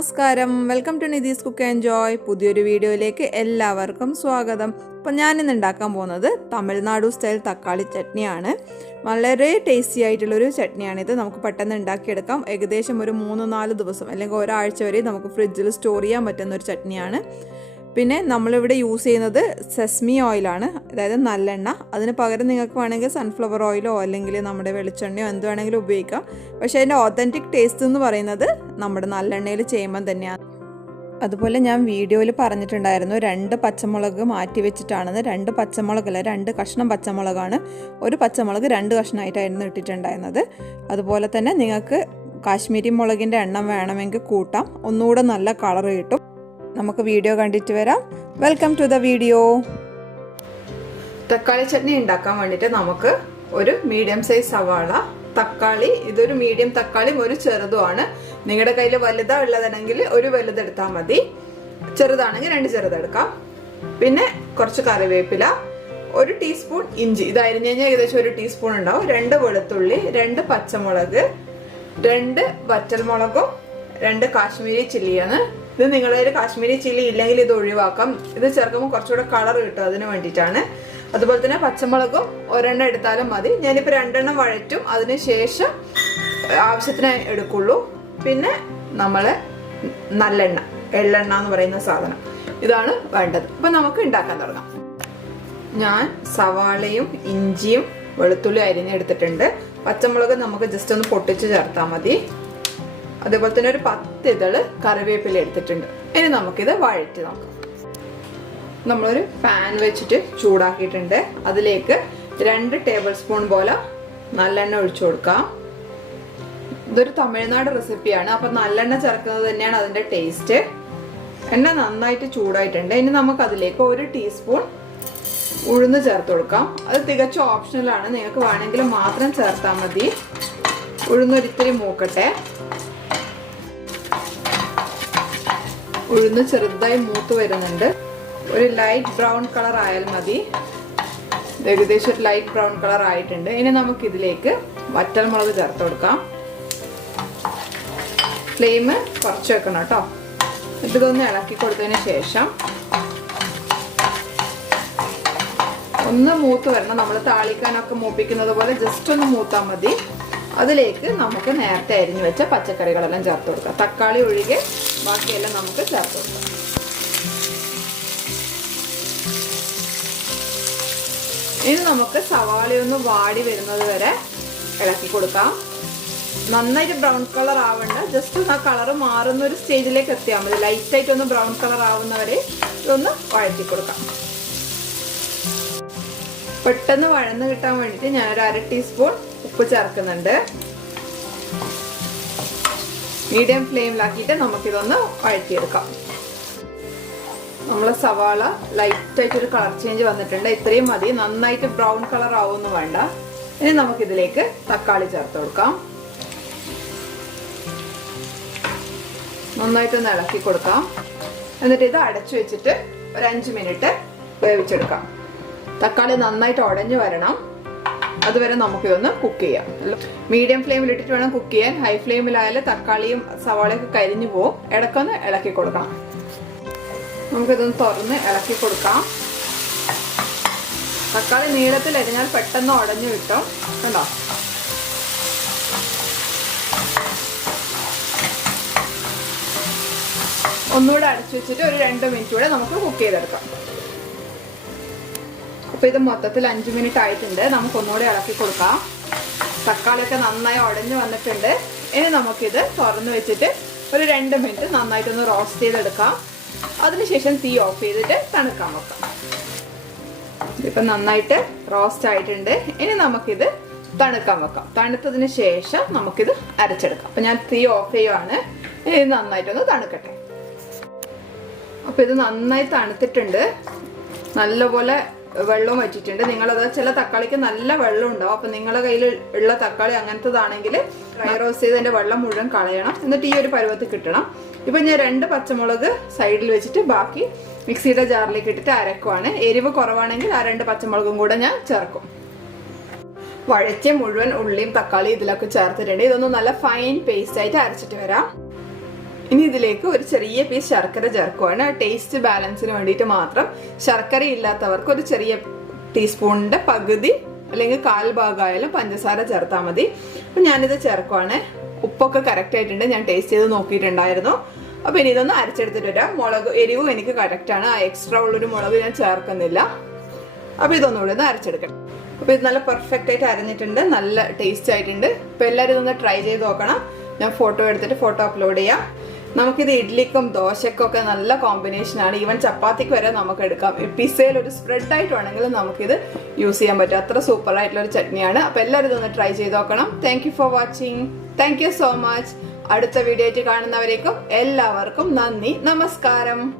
നമസ്കാരം, welcome to Nithees cook and joy. പുതിയൊരു വീഡിയോയിലേക്ക് എല്ലാവർക്കും സ്വാഗതം. അപ്പോൾ ഞാനിന്ന് ഉണ്ടാക്കാൻ പോകുന്നത് തമിഴ്നാടു സ്റ്റൈൽ തക്കാളി ചട്നിയാണ്. വളരെ ടേസ്റ്റി ആയിട്ടുള്ളൊരു ചട്നിയാണിത്. നമുക്ക് പെട്ടെന്ന് ഉണ്ടാക്കിയെടുക്കാം. ഏകദേശം ഒരു 3-4 ദിവസം അല്ലെങ്കിൽ ഒരാഴ്ച വരെ നമുക്ക് ഫ്രിഡ്ജിൽ സ്റ്റോർ ചെയ്യാൻ പറ്റുന്ന ഒരു ചട്നിയാണ്. പിന്നെ നമ്മളിവിടെ യൂസ് ചെയ്യുന്നത് സെസ്മി ഓയിലാണ്, അതായത് നല്ലെണ്ണ. അതിന് പകരം നിങ്ങൾക്ക് വേണമെങ്കിൽ സൺഫ്ലവർ ഓയിലോ അല്ലെങ്കിൽ നമ്മുടെ വെളിച്ചെണ്ണയോ എന്ത് വേണമെങ്കിലും ഉപയോഗിക്കാം. പക്ഷേ അതിൻ്റെ ഒതൻറ്റിക് ടേസ്റ്റ് എന്ന് പറയുന്നത് നമ്മുടെ നല്ലെണ്ണയിൽ ചെയ്യുമ്പം തന്നെയാണ്. അതുപോലെ ഞാൻ വീഡിയോയിൽ പറഞ്ഞിട്ടുണ്ടായിരുന്നു 2 പച്ചമുളക് മാറ്റി വെച്ചിട്ടാണെന്ന്. 2 പച്ചമുളകല്ല, 2 കഷ്ണം പച്ചമുളകാണ്. ഒരു പച്ചമുളക് 2 കഷ്ണമായിട്ടായിരുന്നു ഇട്ടിട്ടുണ്ടായിരുന്നത്. അതുപോലെ തന്നെ നിങ്ങൾക്ക് കാശ്മീരി മുളകിൻ്റെ എണ്ണം വേണമെങ്കിൽ കൂട്ടാം, ഒന്നുകൂടെ നല്ല കളർ കിട്ടും. നമുക്ക് വീഡിയോ കണ്ടിട്ട് വരാം. Welcome to the video. തക്കാളി ചട്നി ഉണ്ടാക്കാൻ വേണ്ടിയിട്ട് നമുക്ക് ഒരു മീഡിയം സൈസ് സവാള, തക്കാളി, ഇതൊരു മീഡിയം തക്കാളിയും ഒരു ചെറുതുമാണ്. നിങ്ങളുടെ കയ്യിൽ വലുതാ ഉള്ളതാണെങ്കിൽ ഒരു വലുതെടുത്താൽ മതി, ചെറുതാണെങ്കിൽ 2 ചെറുതെടുക്കാം. പിന്നെ കുറച്ച് കറിവേപ്പില, 1 ടീസ്പൂൺ ഇഞ്ചി, ഇത് അരിഞ്ഞ് കഴിഞ്ഞാൽ ഏകദേശം 1 ടീസ്പൂൺ ഉണ്ടാവും. 2 വെളുത്തുള്ളി, 2 പച്ചമുളക്, 2 വറ്റൽമുളകും, 2 കാശ്മീരി ചില്ലിയാണ്. ഇത് നിങ്ങളുടെ കയ്യിൽ കാശ്മീരി ചില്ലി ഇല്ലെങ്കിൽ ഇത് ഒഴിവാക്കാം. ഇത് ചേർക്കുമ്പോൾ കുറച്ചുകൂടെ കളർ കിട്ടും, അതിന് വേണ്ടിയിട്ടാണ്. അതുപോലെ തന്നെ പച്ചമുളകും 1 എടുത്താലും മതി. ഞാനിപ്പോൾ 2 വഴറ്റും, അതിന് ശേഷം ആവശ്യത്തിന് എടുക്കുള്ളൂ. പിന്നെ നമ്മൾ നല്ലെണ്ണ, എള്ളെണ്ണ എന്ന് പറയുന്ന സാധനം, ഇതാണ് വേണ്ടത്. അപ്പം നമുക്ക് ഉണ്ടാക്കാൻ തുടങ്ങാം. ഞാൻ സവാളയും ഇഞ്ചിയും വെളുത്തുള്ളി അരിഞ്ഞെടുത്തിട്ടുണ്ട്. പച്ചമുളക് നമുക്ക് ജസ്റ്റ് ഒന്ന് പൊട്ടിച്ച് ചേർത്താൽ മതി. അതേപോലെ തന്നെ ഒരു 10 ഇതള് കറിവേപ്പില എടുത്തിട്ടുണ്ട്. ഇനി നമുക്കിത് വഴറ്റി നോക്കാം. നമ്മളൊരു പാൻ വെച്ചിട്ട് ചൂടാക്കിയിട്ടുണ്ട്. അതിലേക്ക് 2 ടേബിൾ സ്പൂൺ പോലെ നല്ലെണ്ണ ഒഴിച്ചു കൊടുക്കാം. ഇതൊരു തമിഴ്നാട് റെസിപ്പിയാണ്, അപ്പം നല്ലെണ്ണ ചേർക്കുന്നത് തന്നെയാണ് അതിൻ്റെ ടേസ്റ്റ്. എണ്ണ നന്നായിട്ട് ചൂടായിട്ടുണ്ട്. ഇനി നമുക്ക് അതിലേക്ക് 1 ടീസ്പൂൺ ഉഴുന്ന് ചേർത്ത് കൊടുക്കാം. അത് തികച്ചും ഓപ്ഷണലാണ്, നിങ്ങൾക്ക് വേണമെങ്കിൽ മാത്രം ചേർത്താൽ മതി. ഉഴുന്നൊരിത്തിരി മൂക്കട്ടെ. ഉഴുന്ന് ചെറുതായി മൂത്ത് വരുന്നുണ്ട്. ഒരു ലൈറ്റ് ബ്രൗൺ കളർ ആയാൽ മതി. ഏകദേശം ഒരു ലൈറ്റ് ബ്രൗൺ കളർ ആയിട്ടുണ്ട്. ഇനി നമുക്ക് ഇതിലേക്ക് വറ്റൽമുളക് ചേർത്ത് കൊടുക്കാം. ഫ്ലെയിം കുറച്ച് വെക്കണം കേട്ടോ. ഇതൊന്ന് ഇളക്കി കൊടുത്തതിന് ശേഷം ഒന്ന് മൂത്ത് വരണം. നമ്മൾ താളിക്കാനൊക്കെ മൂപ്പിക്കുന്നത് പോലെ ജസ്റ്റ് ഒന്ന് മൂത്താൽ മതി. അതിലേക്ക് നമുക്ക് നേരത്തെ അരിഞ്ഞു വെച്ച പച്ചക്കറികളെല്ലാം ചേർത്ത് കൊടുക്കാം. തക്കാളി ഒഴികെ ബാക്കിയെല്ലാം നമുക്ക് ചേർത്ത് കൊടുക്കാം. ഇനി നമുക്ക് സവാളയൊന്ന് വാടി വരുന്നത് വരെ ഇളക്കി കൊടുക്കാം. നന്നായിട്ട് ബ്രൗൺ കളർ ആവണ്ട, ജസ്റ്റ് ആ കളർ മാറുന്ന ഒരു സ്റ്റേജിലേക്ക് എത്തിയാൽ മതി. ലൈറ്റായിട്ട് ഒന്ന് ബ്രൗൺ കളർ ആവുന്നവരെ ഇതൊന്ന് വഴറ്റി കൊടുക്കാം. പെട്ടെന്ന് വഴന്ന് കിട്ടാൻ വേണ്ടിയിട്ട് ഞാനൊരു 1/2 ടീസ്പൂൺ ഉപ്പ് ചേർക്കുന്നുണ്ട്. മീഡിയം ഫ്ലെയിമിലാക്കിയിട്ട് നമുക്കിതൊന്ന് വഴറ്റിയെടുക്കാം. നമ്മളെ സവാള ലൈറ്റായിട്ടൊരു കളർ ചേഞ്ച് വന്നിട്ടുണ്ട്. ഇത്രയും മതി, നന്നായിട്ട് ബ്രൗൺ കളർ ആവുമെന്ന് വേണ്ട. ഇനി നമുക്കിതിലേക്ക് തക്കാളി ചേർത്ത് കൊടുക്കാം. നന്നായിട്ടൊന്ന് ഇളക്കി കൊടുക്കാം. എന്നിട്ട് ഇത് അടച്ചു വെച്ചിട്ട് ഒരു 5 മിനിറ്റ് വേവിച്ചെടുക്കാം. തക്കാളി നന്നായിട്ട് ഉടഞ്ഞു വരണം, അതുവരെ നമുക്കിതൊന്ന് കുക്ക് ചെയ്യാം. മീഡിയം ഫ്ലെയിമിൽ ഇട്ടിട്ട് വേണം കുക്ക് ചെയ്യാൻ. ഹൈ ഫ്ലെയിമിലായാലും തക്കാളിയും സവാളയൊക്കെ കരിഞ്ഞു പോകും. ഇടയ്ക്കൊന്ന് ഇളക്കി കൊടുക്കണം. നമുക്കിതൊന്ന് തുറന്ന് ഇളക്കി കൊടുക്കാം. തക്കാളി നീളത്തിൽ അരിഞ്ഞാൽ പെട്ടെന്ന് ഉടഞ്ഞു കിട്ടും, കണ്ടോ. ഒന്നുകൂടെ അടച്ചു വെച്ചിട്ട് ഒരു 2 മിനിറ്റ് കൂടെ നമുക്ക് കുക്ക് ചെയ്തെടുക്കാം. അപ്പൊ ഇത് മൊത്തത്തിൽ 5 മിനിറ്റ് ആയിട്ടുണ്ട്. നമുക്ക് ഒന്നുകൂടെ ഇളക്കി കൊടുക്കാം. തക്കാളിയൊക്കെ നന്നായി ഉടഞ്ഞു വന്നിട്ടുണ്ട്. ഇനി നമുക്കിത് തുറന്ന് വെച്ചിട്ട് ഒരു 2 മിനിറ്റ് നന്നായിട്ടൊന്ന് റോസ്റ്റ് ചെയ്തെടുക്കാം. അതിനുശേഷം തീ ഓഫ് ചെയ്തിട്ട് തണുക്കാൻ വെക്കാം. ഇപ്പം നന്നായിട്ട് റോസ്റ്റ് ആയിട്ടുണ്ട്. ഇനി നമുക്കിത് തണുക്കാൻ വെക്കാം. തണുത്തതിന് ശേഷം നമുക്കിത് അരച്ചെടുക്കാം. അപ്പം ഞാൻ തീ ഓഫ് ചെയ്യുവാണ്. ഇത് നന്നായിട്ടൊന്ന് തണുക്കട്ടെ. അപ്പം ഇത് നന്നായി തണുത്തിട്ടുണ്ട്. നല്ലപോലെ വെള്ളം വറ്റിട്ടുണ്ട്. നിങ്ങളത് ചില തക്കാളിക്ക് നല്ല വെള്ളം ഉണ്ടാവും. അപ്പം നിങ്ങളുടെ കയ്യിൽ ഉള്ള തക്കാളി അങ്ങനത്തതാണെങ്കിൽ ഡ്രൈ റോസ്റ്റ് ചെയ്ത് അതിൻ്റെ വെള്ളം മുഴുവൻ കളയണം. എന്നിട്ട് ഈ ഒരു പരുവത്തിൽ കിട്ടണം. ഇപ്പം ഞാൻ 2 പച്ചമുളക് സൈഡിൽ വെച്ചിട്ട് ബാക്കി മിക്സിയുടെ ജാറിലേക്ക് ഇട്ടിട്ട് അരക്കുവാണ്. എരിവ് കുറവാണെങ്കിൽ ആ 2 പച്ചമുളകും കൂടെ ഞാൻ ചേർക്കും. വഴറ്റിയ മുഴുവൻ ഉള്ളിയും തക്കാളി ഇതിലൊക്കെ ചേർത്തിട്ടുണ്ട്. ഇതൊന്ന് നല്ല ഫൈൻ പേസ്റ്റ് ആയിട്ട് അരച്ചിട്ട് വരാം. ഇനി ഇതിലേക്ക് ഒരു ചെറിയ പീസ് ശർക്കര ചേർക്കുവാണ്. ടേസ്റ്റ് ബാലൻസിന് വേണ്ടിയിട്ട് മാത്രം. ശർക്കര ഇല്ലാത്തവർക്ക് ഒരു ചെറിയ ടീസ്പൂണിന്റെ പകുതി അല്ലെങ്കിൽ 1/4 ഭാഗമായാലും പഞ്ചസാര ചേർത്താൽ മതി. അപ്പൊ ഞാനിത് ചേർക്കുവാണ്. ഉപ്പൊക്കെ കറക്റ്റ് ആയിട്ടുണ്ട്, ഞാൻ ടേസ്റ്റ് ചെയ്ത് നോക്കിയിട്ടുണ്ടായിരുന്നു. അപ്പൊ ഇനി ഇതൊന്ന് അരച്ചെടുത്തിട്ട് വരാം. മുളക് എരിവും എനിക്ക് കറക്റ്റ് ആണ്, ആ എക്സ്ട്രാ ഉള്ളൊരു മുളക് ഞാൻ ചേർക്കുന്നില്ല. അപ്പൊ ഇതൊന്നുകൂടി ഒന്ന് അരച്ചെടുക്കണം. അപ്പൊ ഇത് നല്ല പെർഫെക്റ്റ് ആയിട്ട് അരഞ്ഞിട്ടുണ്ട്, നല്ല ടേസ്റ്റ് ആയിട്ടുണ്ട്. അപ്പൊ എല്ലാവരും ഇതൊന്ന് ട്രൈ ചെയ്ത് നോക്കണം. ഞാൻ ഫോട്ടോ എടുത്തിട്ട് ഫോട്ടോ അപ്ലോഡ് ചെയ്യാം. നമുക്കിത് ഇഡ്ലിക്കും ദോശക്കും ഒക്കെ നല്ല കോമ്പിനേഷൻ ആണ്. ഈവൻ ചപ്പാത്തിക്ക് വരെ നമുക്ക് എടുക്കാം. പിസയിൽ ഒരു സ്പ്രെഡ് ആയിട്ട് വേണമെങ്കിൽ നമുക്കിത് യൂസ് ചെയ്യാൻ പറ്റും. അത്ര സൂപ്പർ ആയിട്ടുള്ള ഒരു ചട്നിയാണ്. അപ്പൊ എല്ലാവരും ഇതൊന്ന് ട്രൈ ചെയ്ത് നോക്കണം. Thank you for watching. Thank you so much. അടുത്ത വീഡിയോ ആയിട്ട് കാണുന്നവരേക്കും എല്ലാവർക്കും നന്ദി, നമസ്കാരം.